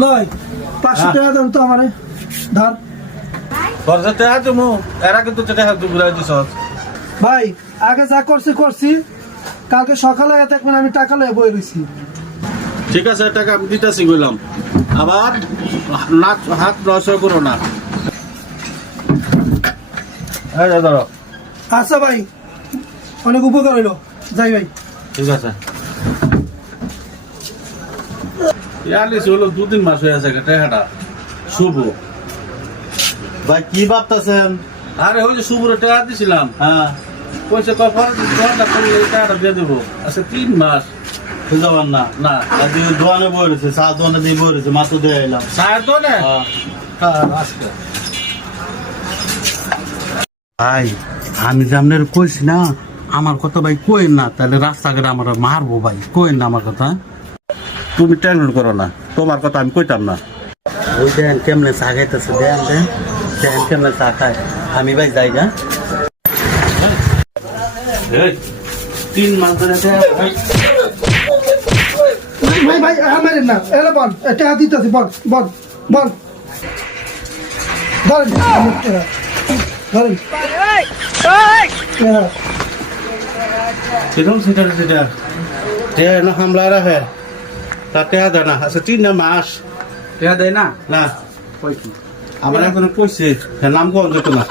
লয় 500 টাকা দাম তো আমারে ধার। খরচা টাকা তুমি এরা কিন্তু টাকা ঘুরাই দিছ। ভাই আগে যা করছি কালকে সকালে দেখবেন আমি টাকা লয়ে বই রইছি। ঠিক আছে টাকা আমি দিতেছি বললাম, আবার হাত নষ্ট করো না। ধরো। আচ্ছা ভাই, অনেক উপকার হইলো, যাই ভাই। ঠিক আছে। ইয়ালিস হলো 2-3 মাস হয়ে আছে টাকাটা শুভ। ভাই কি ভাবতেছেন? আরে ওই যে শুভরে টাকা দিছিলাম, হ্যাঁ পয়সা কখন টাকাটা দিয়ে দেবো। আচ্ছা 3 মাস বুঝাবেন না না আজকে দোয়ানে বই রয়েছে, চা দোয়ানে দিয়ে বই রয়েছে, মাত্র দিয়ে এলাম। সাহেব তো না আজকে ভাই আমি যে আপনার কইছি না, আমার কথা ভাই কইন না, তাহলে রাস্তাঘাটে আমার মারবো ভাই, কইন না আমার কথা। তুমি টেনশন করো না, তোমার কথা আমি কইতাম না। ওই দেন কেমনে চা খাইতেছে, দেন দেন দেন কেমনে চা খায়। আমি ভাই যাই না, 3 মাস ধরে ভাই ভাই আমার না এলো বল, টাকা দিতেছি, বল বল বল ধরেন ধরেন। সেরকম সেটা না হামলা রাখে তার টেহা দেয় না। আচ্ছা 3 মাস টাকা দেয় না না কই কি আমার এখন কইছে নাম কোন যেত না।